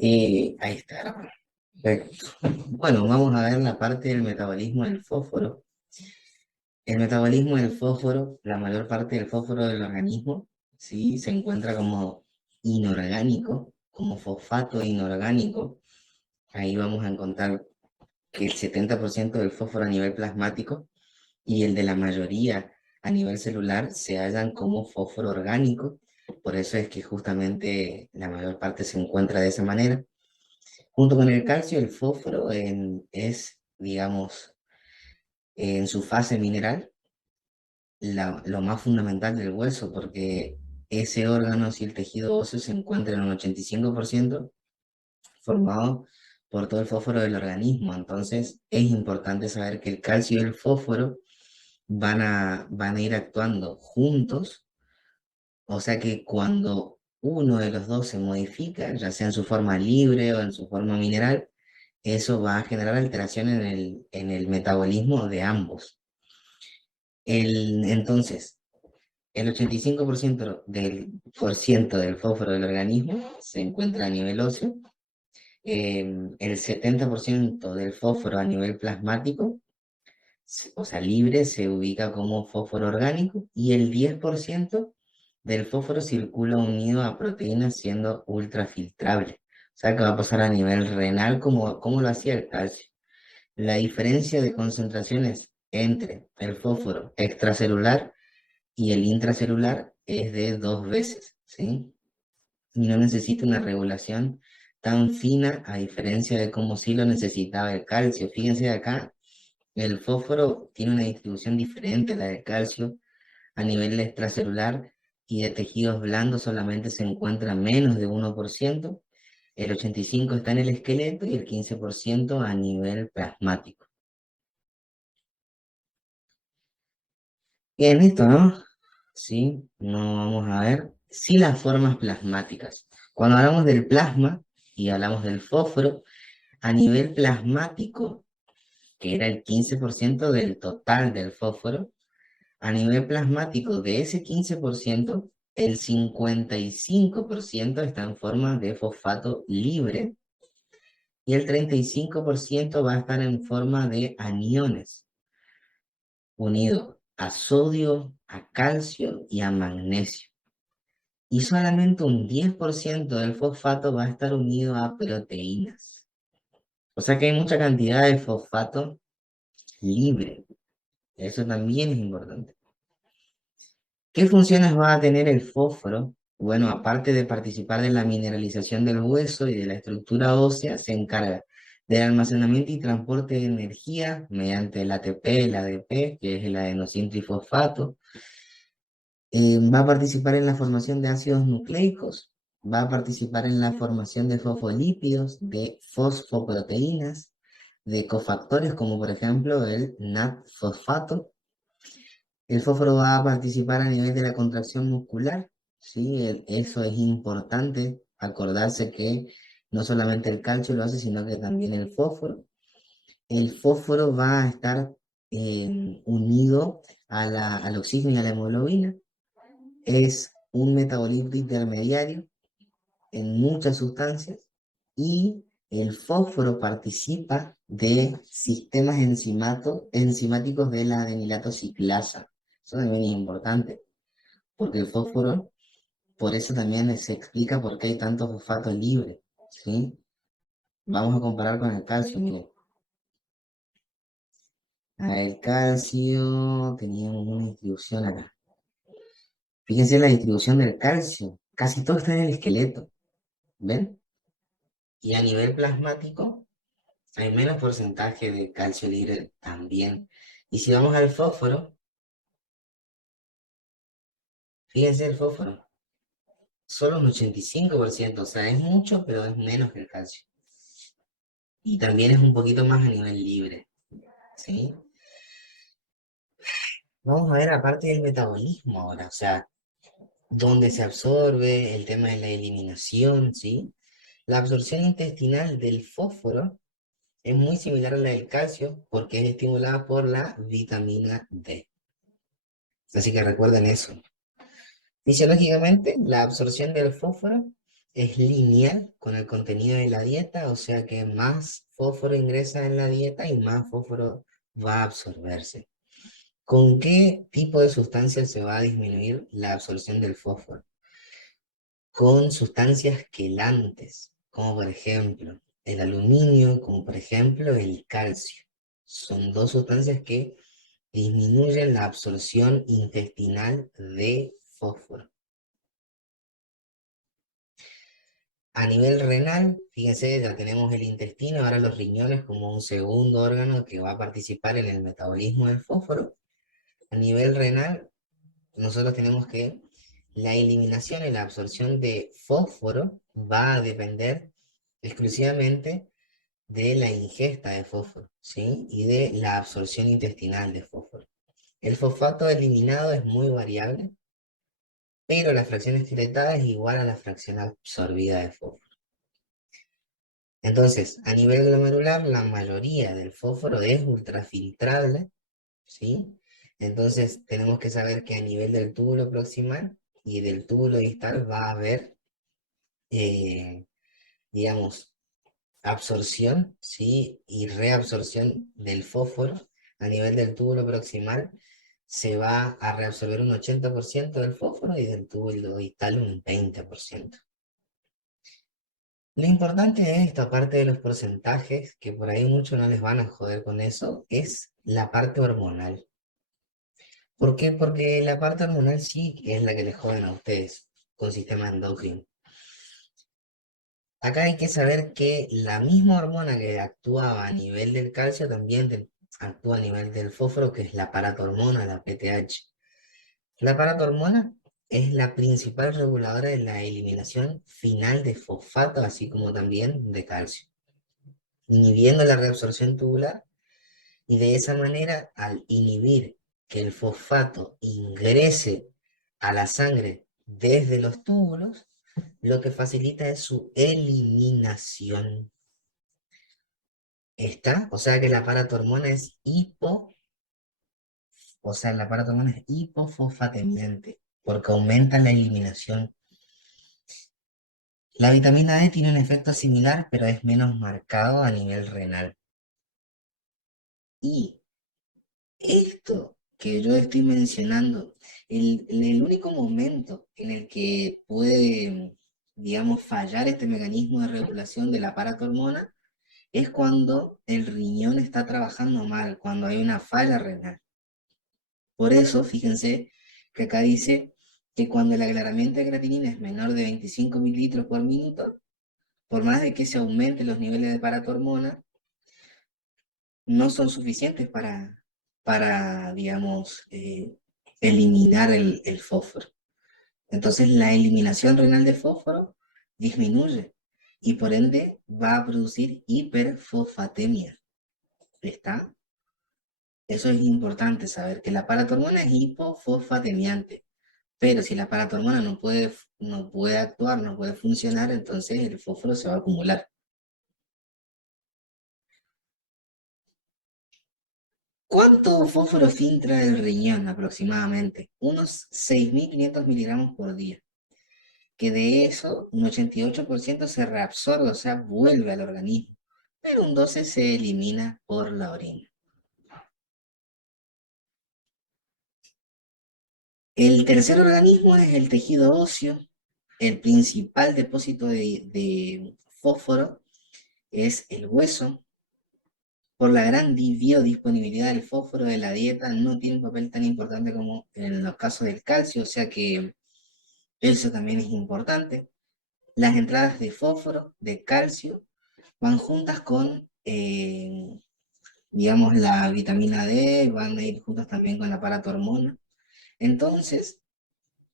Ahí está. Perfecto. Bueno, vamos a ver la parte del metabolismo del fósforo. El metabolismo del fósforo, la mayor parte del fósforo del organismo, ¿sí? Se encuentra como inorgánico, como fosfato inorgánico. Ahí vamos a encontrar que el 70% del fósforo a nivel plasmático y el de la mayoría a nivel celular se hallan como fósforo orgánico. Por eso es que justamente la mayor parte se encuentra de esa manera. Junto con el calcio, el fósforo es, digamos, en su fase mineral, lo más fundamental del hueso, porque ese órgano, si el tejido óseo se encuentra en un 85% formado por todo el fósforo del organismo. Entonces, es importante saber que el calcio y el fósforo van a ir actuando juntos, o sea que cuando uno de los dos se modifica, ya sea en su forma libre o en su forma mineral, eso va a generar alteración en el metabolismo de ambos. Entonces, el 85% del fósforo del organismo se encuentra a nivel óseo, el 70% del fósforo a nivel plasmático, o sea, libre, se ubica como fósforo orgánico y el 10% del fósforo circula unido a proteínas siendo ultrafiltrable. O sea, que va a pasar a nivel renal como lo hacía el calcio. La diferencia de concentraciones entre el fósforo extracelular y el intracelular es de 2 veces, ¿sí? Y no necesita una regulación tan fina a diferencia de cómo sí lo necesitaba el calcio. Fíjense de acá, el fósforo tiene una distribución diferente a la del calcio a nivel extracelular y de tejidos blandos solamente se encuentra menos de 1%. El 85% está en el esqueleto y el 15% a nivel plasmático. Bien, esto, ¿no? Sí, no vamos a ver. Sí, las formas plasmáticas. Cuando hablamos del plasma y hablamos del fósforo, a nivel plasmático, que era el 15% del total del fósforo, a nivel plasmático de ese 15%, el 55% está en forma de fosfato libre y el 35% va a estar en forma de aniones, unido a sodio, a calcio y a magnesio. Y solamente un 10% del fosfato va a estar unido a proteínas. O sea que hay mucha cantidad de fosfato libre. Eso también es importante. ¿Qué funciones va a tener el fósforo? Bueno, aparte de participar de la mineralización del hueso y de la estructura ósea, se encarga del almacenamiento y transporte de energía mediante el ATP, el ADP, que es el adenosín trifosfato. Va a participar en la formación de ácidos nucleicos, va a participar en la formación de fosfolípidos, de fosfoproteínas, de cofactores como por ejemplo el NAT-fosfato. El fósforo va a participar a nivel de la contracción muscular, ¿sí? Eso es importante, acordarse que no solamente el calcio lo hace, sino que también el fósforo. El fósforo va a estar unido al oxígeno y a la hemoglobina. Es un metabolito intermediario en muchas sustancias y el fósforo participa de sistemas enzimáticos de la adenilato ciclasa. Eso también es importante, porque el fósforo, por eso también se explica por qué hay tanto fosfato libre, ¿sí? Vamos a comparar con el calcio, miren. El calcio, teníamos una distribución acá. Fíjense la distribución del calcio. Casi todo está en el esqueleto, ¿ven? Y a nivel plasmático, hay menos porcentaje de calcio libre también. Y si vamos al fósforo, fíjense el fósforo, solo un 85%, o sea, es mucho, pero es menos que el calcio. Y también es un poquito más a nivel libre, ¿sí? Vamos a ver aparte del metabolismo ahora, o sea, dónde se absorbe, el tema de la eliminación, ¿sí? La absorción intestinal del fósforo es muy similar a la del calcio porque es estimulada por la vitamina D. Así que recuerden eso. Fisiológicamente, la absorción del fósforo es lineal con el contenido de la dieta, o sea que más fósforo ingresa en la dieta y más fósforo va a absorberse. ¿Con qué tipo de sustancias se va a disminuir la absorción del fósforo? Con sustancias quelantes, como por ejemplo el aluminio, como por ejemplo el calcio. Son dos sustancias que disminuyen la absorción intestinal de fósforo. A nivel renal, fíjense, ya tenemos el intestino, ahora los riñones como un segundo órgano que va a participar en el metabolismo del fósforo. A nivel renal, nosotros tenemos que la eliminación y la absorción de fósforo va a depender exclusivamente de la ingesta de fósforo, ¿sí? Y de la absorción intestinal de fósforo. El fosfato eliminado es muy variable, pero la fracción estiletada es igual a la fracción absorbida de fósforo. Entonces, a nivel glomerular, la mayoría del fósforo es ultrafiltrable, ¿sí? Entonces, tenemos que saber que a nivel del túbulo proximal y del túbulo distal va a haber, digamos, absorción, ¿sí? Y reabsorción del fósforo. A nivel del túbulo proximal se va a reabsorber un 80% del fósforo y del túbulo distal un 20%. Lo importante de esta parte de los porcentajes, que por ahí muchos no les van a joder con eso, es la parte hormonal. ¿Por qué? Porque la parte hormonal sí es la que les joden a ustedes con sistema endocrino. Acá hay que saber que la misma hormona que actuaba a nivel del calcio también actúa a nivel del fósforo, que es la paratormona, la PTH. La paratormona es la principal reguladora de la eliminación final de fosfato, así como también de calcio, inhibiendo la reabsorción tubular y de esa manera, al inhibir que el fosfato ingrese a la sangre desde los túbulos, lo que facilita es su eliminación. ¿Está? O sea que la paratormona es la paratormona es hipofosfatemiante, porque aumenta la eliminación. La vitamina D tiene un efecto similar, pero es menos marcado a nivel renal. Y esto que yo estoy mencionando, el único momento en el que puede, digamos, fallar este mecanismo de regulación de la paratormona es cuando el riñón está trabajando mal, cuando hay una falla renal. Por eso, fíjense que acá dice que cuando el aclaramiento de creatinina es menor de 25 mililitros por minuto, por más de que se aumenten los niveles de paratormona, no son suficientes para digamos, eliminar el fósforo. Entonces la eliminación renal de fósforo disminuye y por ende va a producir hiperfosfatemia. ¿Está? Eso es importante saber, que la paratormona es hipofosfatemiante, pero si la paratormona no puede actuar, no puede funcionar, entonces el fósforo se va a acumular. ¿Cuánto fósforo filtra el riñón aproximadamente? Unos 6.500 miligramos por día. Que de eso, un 88% se reabsorbe, o sea, vuelve al organismo, pero un 12% se elimina por la orina. El tercer organismo es el tejido óseo. El principal depósito de fósforo es el hueso. Por la gran biodisponibilidad del fósforo de la dieta, no tiene un papel tan importante como en los casos del calcio, o sea que eso también es importante. Las entradas de fósforo, de calcio, van juntas con, digamos, la vitamina D, van a ir juntas también con la paratormona. Entonces,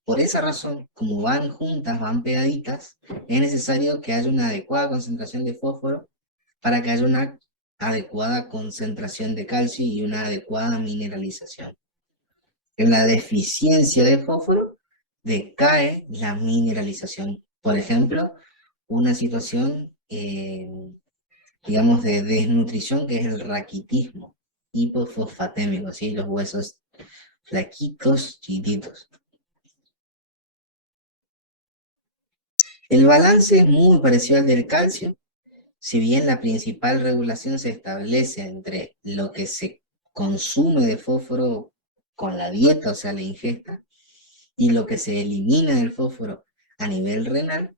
por esa razón, como van juntas, van pegaditas, es necesario que haya una adecuada concentración de fósforo para que haya una adecuada concentración de calcio y una adecuada mineralización. En la deficiencia de fósforo decae la mineralización. Por ejemplo, una situación, digamos, de desnutrición que es el raquitismo hipofosfatémico, ¿sí? Los huesos flaquitos, chiquititos. El balance es muy parecido al del calcio, si bien la principal regulación se establece entre lo que se consume de fósforo con la dieta, o sea, la ingesta, y lo que se elimina del fósforo a nivel renal,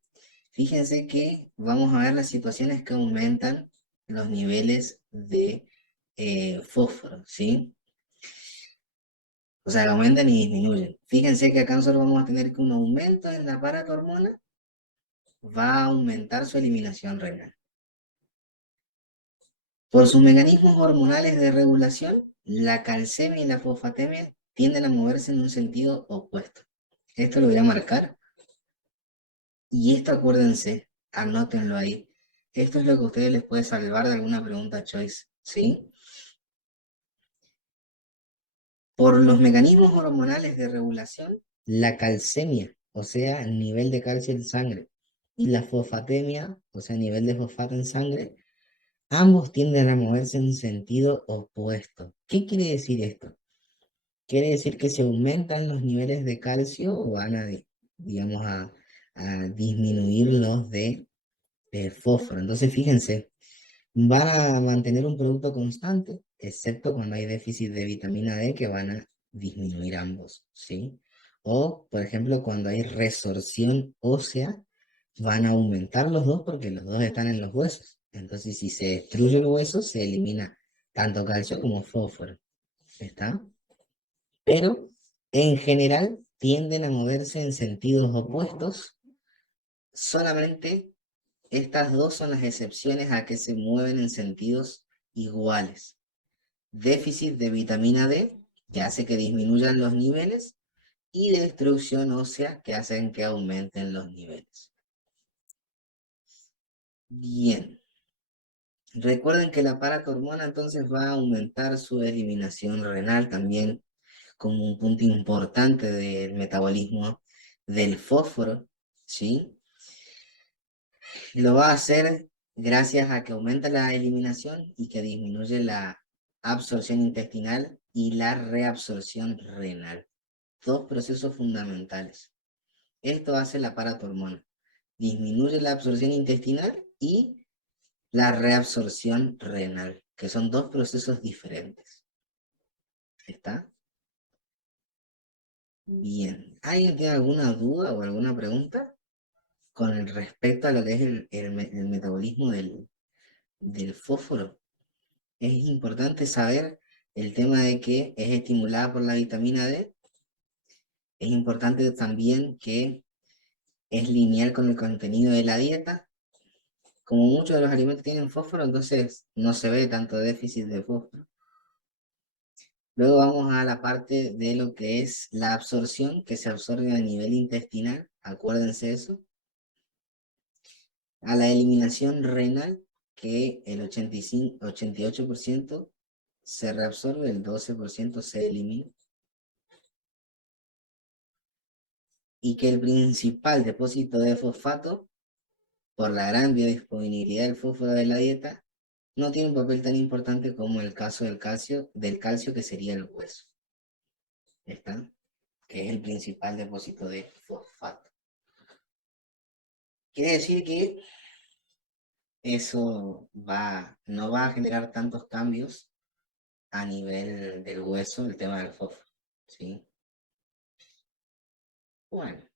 fíjense que vamos a ver las situaciones que aumentan los niveles de fósforo, ¿sí? O sea, aumentan y disminuyen. Fíjense que acá nosotros vamos a tener que un aumento en la paratormona va a aumentar su eliminación renal. Por sus mecanismos hormonales de regulación, la calcemia y la fosfatemia tienden a moverse en un sentido opuesto. Esto lo voy a marcar. Y esto acuérdense, anótenlo ahí. Esto es lo que a ustedes les puede salvar de alguna pregunta choice, ¿sí? Por los mecanismos hormonales de regulación, la calcemia, o sea, nivel de calcio en sangre, y la fosfatemia, o sea, nivel de fosfato en sangre, ambos tienden a moverse en sentido opuesto. ¿Qué quiere decir esto? Quiere decir que si aumentan los niveles de calcio, van a, digamos, a disminuir los de fósforo. Entonces, fíjense, van a mantener un producto constante, excepto cuando hay déficit de vitamina D, que van a disminuir ambos, ¿sí? O, por ejemplo, cuando hay resorción ósea, van a aumentar los dos porque los dos están en los huesos. Entonces, si se destruye el hueso, se elimina tanto calcio como fósforo, ¿está? Pero, en general, tienden a moverse en sentidos opuestos. Solamente estas dos son las excepciones a que se mueven en sentidos iguales. Déficit de vitamina D, que hace que disminuyan los niveles, y destrucción ósea, que hacen que aumenten los niveles. Bien. Recuerden que la paratormona entonces va a aumentar su eliminación renal también como un punto importante del metabolismo del fósforo, ¿sí? Lo va a hacer gracias a que aumenta la eliminación y que disminuye la absorción intestinal y la reabsorción renal. Dos procesos fundamentales. Esto hace la paratormona. Disminuye la absorción intestinal y la reabsorción renal, que son dos procesos diferentes. ¿Está? Bien. ¿Alguien tiene alguna duda o alguna pregunta con respecto a lo que es el metabolismo del fósforo? Es importante saber el tema de que es estimulada por la vitamina D. Es importante también que es lineal con el contenido de la dieta. Como muchos de los alimentos tienen fósforo, entonces no se ve tanto déficit de fósforo. Luego vamos a la parte de lo que es la absorción, que se absorbe a nivel intestinal. Acuérdense eso. A la eliminación renal, que el 88% se reabsorbe, el 12% se elimina. Y que el principal depósito de fosfato, por la gran biodisponibilidad del fósforo de la dieta, no tiene un papel tan importante como el caso del calcio que sería el hueso. ¿Está? Que es el principal depósito de fosfato. Quiere decir que eso no va a generar tantos cambios a nivel del hueso, el tema del fósforo. ¿Sí? Bueno,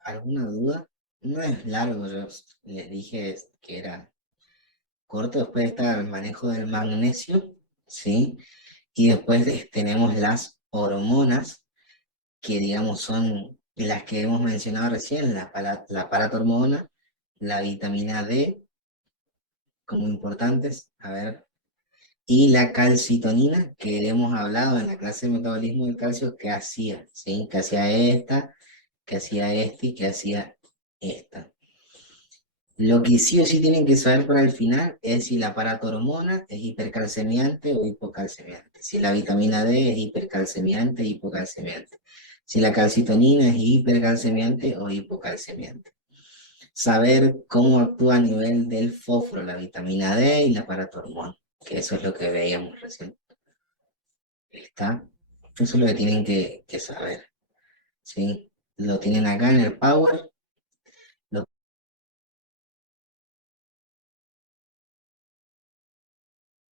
¿alguna duda? No es largo, yo les dije que era corto. Después está el manejo del magnesio, ¿sí? Y después tenemos las hormonas, que digamos son las que hemos mencionado recién, la paratormona, la vitamina D, como importantes, a ver, y la calcitonina, que hemos hablado en la clase de metabolismo del calcio, que hacía, ¿sí? Que hacía esta, que hacía este y que hacía esta. Lo que sí o sí tienen que saber para el final es si la paratormona es hipercalcemiante o hipocalcemiante, si la vitamina D es hipercalcemiante o hipocalcemiante, si la calcitonina es hipercalcemiante o hipocalcemiante. Saber cómo actúa a nivel del fósforo la vitamina D y la paratormona, que eso es lo que veíamos recién. ¿Está? Eso es lo que tienen que saber, ¿sí? Lo tienen acá en el Power.